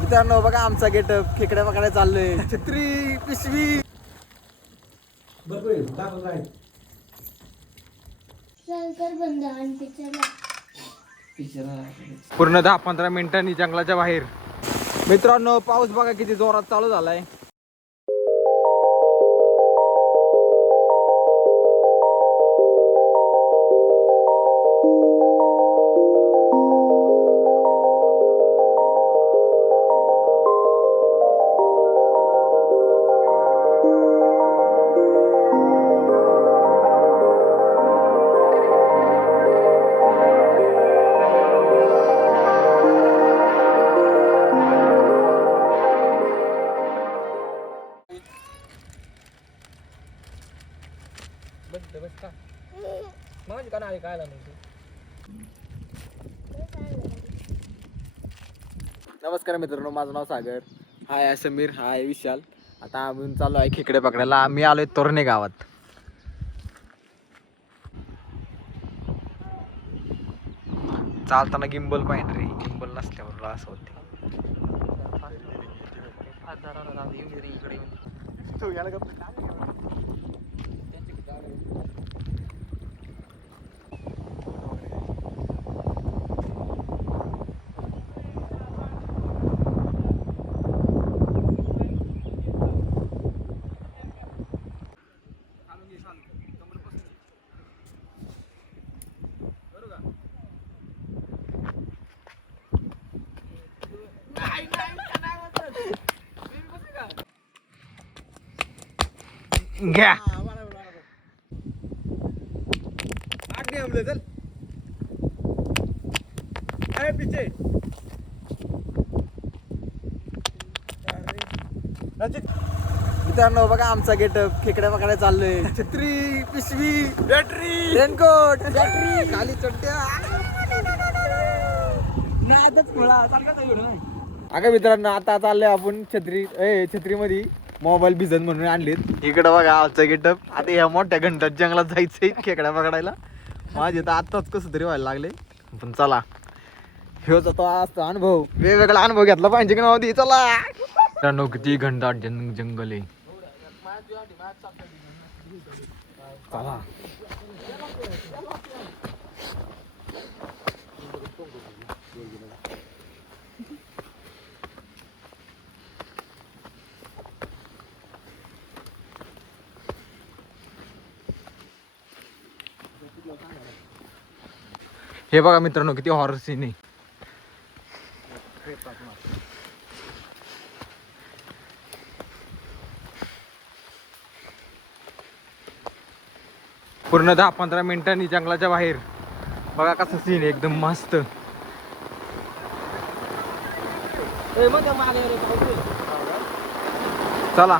मित्रांनो बघा आमचा गेटअप खेकड्या पकडायला चाललोय. छत्री पिशवी पूर्ण 10-15 मिनिटांनी जंगलाच्या बाहेर. मित्रांनो पाऊस बघा किती जोरात चालू झालाय. नमस्कार मित्रांनो, माझं नाव सागर. हाय समीर, हाय विशाल. आता आम्ही चाललो आहे खेकडे पकडायला. आम्ही आलोय तोरणे गावात. चालताना गिंबल पाहिजे रे, गिंबल नसल्यावर असं होते. घ्या मित्रांनो बघा आमचा गेटअप खेकड्या पकडायला चाललोय. छत्री पिशवी बॅटरी रेनकोट बॅटरी खाली चड्ड्या. अगं मित्रांनो आता चाललोय आपण छत्री मध्ये मोबाईल भिजत म्हणून आणलीत. इकडं बघा आमचा गेटअप. आता या मोठ्या घंटात जंगलात जायचंय खेकड्या पकडायला. माझे तर आताच कसं तरी व्हायला लागले. पण चला ह्यो तो असतो अनुभव, वेगवेगळा अनुभव घेतला पाहिजे की नव्हती. चला मित्रांनो किती घंटाट जंगल आहे. चला हे बघा मित्रांनो किती हॉरर सीन आहे. पूर्ण 10-15 मिनिटांनी जंगलाच्या बाहेर. बघा कसं सीन आहे एकदम मस्त. चला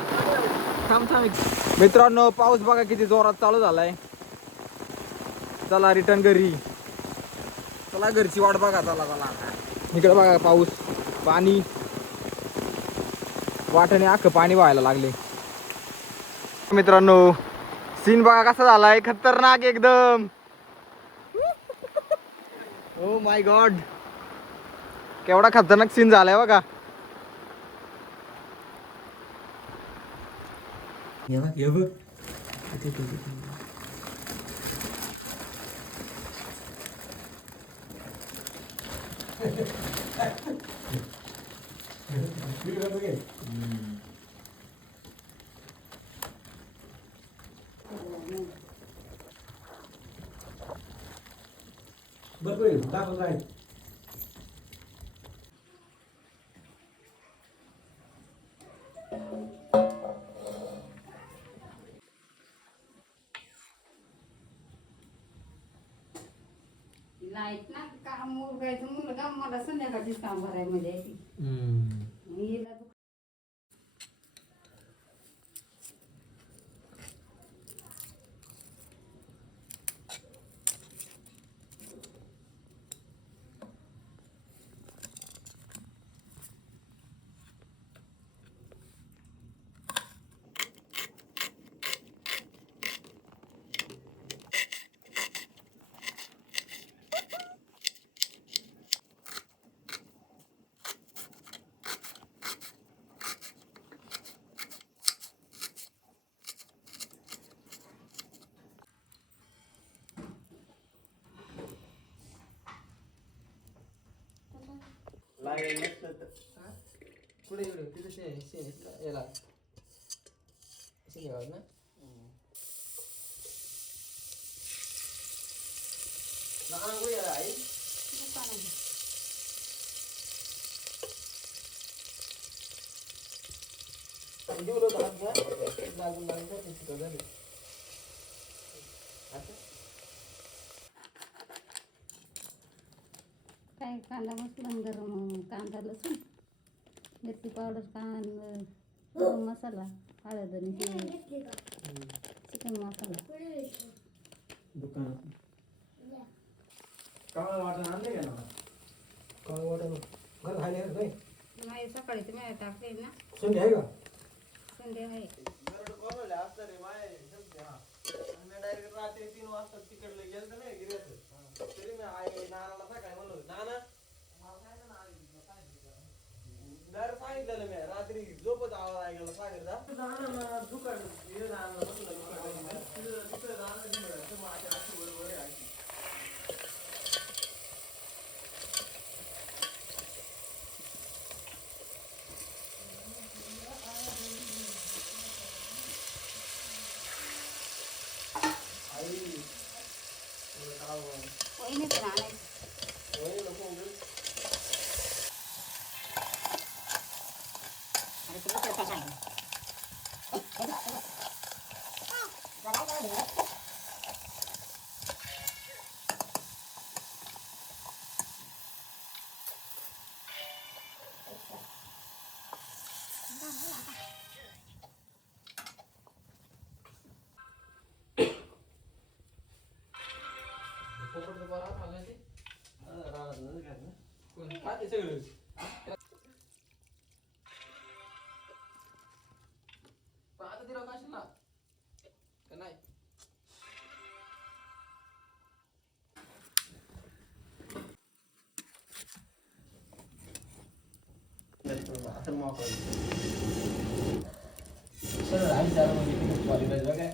मित्रांनो पाऊस बघा किती जोरात चालू झालाय. चला रिटर्न घरी. चला घरची वाट बघा. चला चला इकडे बघा पाऊस पाणी वाटेने अख्खं पाणी व्हायला लागले. मित्रांनो सीन बघा कसा झालाय, खतरनाक एकदम. ओ माय गॉड केवढा खतरनाक सीन झालाय बघा. लाईट ना काम उरकायचं मुलगा मला संध्याकाळचीच काम भराय मजा येते. लागेल नसलं तर. पुढे एवढं तिथं याला शेंगावर ना नांगोळी याला आई जेवढं लागून लागून झाले काय कांदा मसाला गरम कांदा लसूण मिरची पावडर गरम मसाला हळद आणि चिकन मसाला दुकानात काळं वाटण आणले का ना काळं वाटण घर खाली नाही नाही सकाळी तुम्ही टाकले ना संधी आहे का संडे आहे डायरेक्ट रात्री 3 वाजता तिकडलं गेलं नाही गिऱ्याचं तरी मी आई नानाला सकाळी म्हणलो नाना डायरेक्ट सांगितलेलं मी रात्री झोपत आवाज ऐकायला सागरचा दुकान वहिनी पण आणायचं आता दिला का ना का नाही असं मोकळं सर आई जरा म्हणजे किती क्वालिटी बघा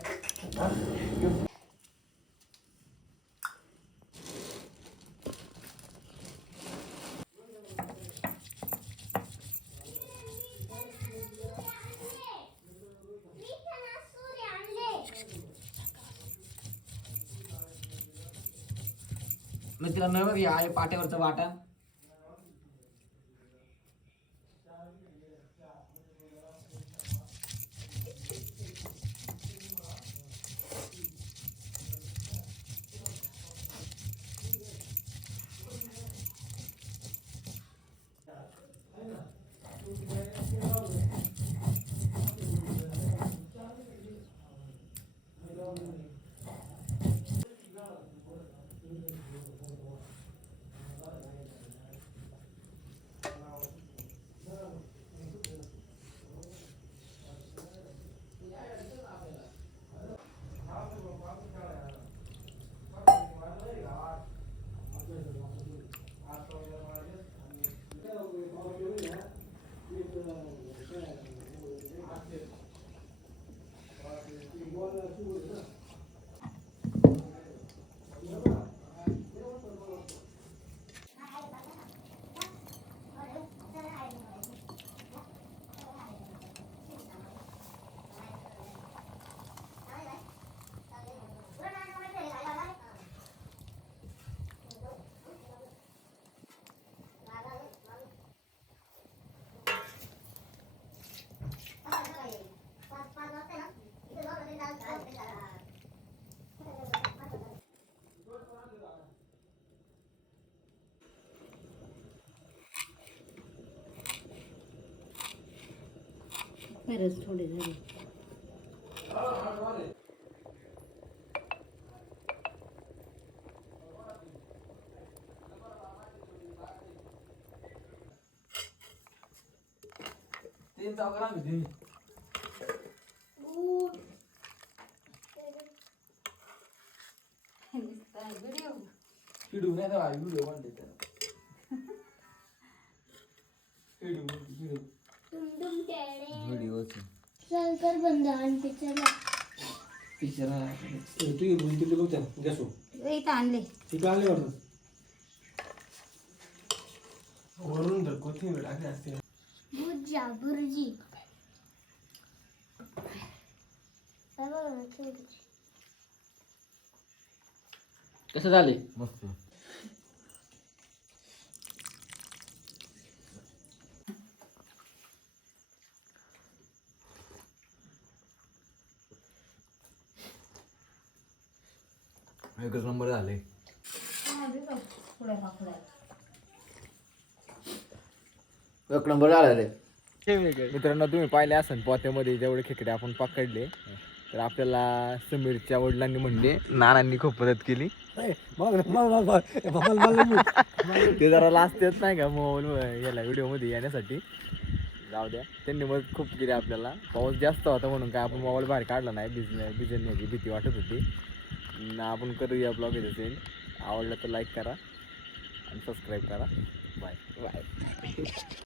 मित्रांनो बघ या आहे पाट्यावरचं वाटा बरेच थोडे झाले तीन चाकर आम्ही व्हिडिओ नाही तर व्हिडिओ बनते व्हिडिओ शंकर बंधन पिक्चर तू येऊन तिथे बघ गॅसो इथं आणले तिथे आणले वाटतं वरून तर कोथिंबीर टाकली असते. भुर्जा भुर्जी काय बघा ना, चिंच. कसं झाले मस्त. एकच नंबर झाले. एक नंबर झाला रे. मित्रांनो तुम्ही पाहिले असेल पोत्यामध्ये जेवढे खेकडे आपण पकडले तर आपल्याला समीरच्या वडिलांनी म्हणजे नानांनी खूप मदत केली. ते जरा लास्ट येत नाही का मोबाईल याला व्हिडिओमध्ये येण्यासाठी. जाऊ द्या, त्यांनी मदत खूप केली आपल्याला. पाऊस जास्त होता म्हणून काय आपण मोबाईल बाहेर काढला नाही, भिजण्याची भीती वाटत होती. आपण करूया ब्लॉग इथे सेंड. आवडलं तर लाईक करा आणि सबस्क्राईब करा. Bye bye.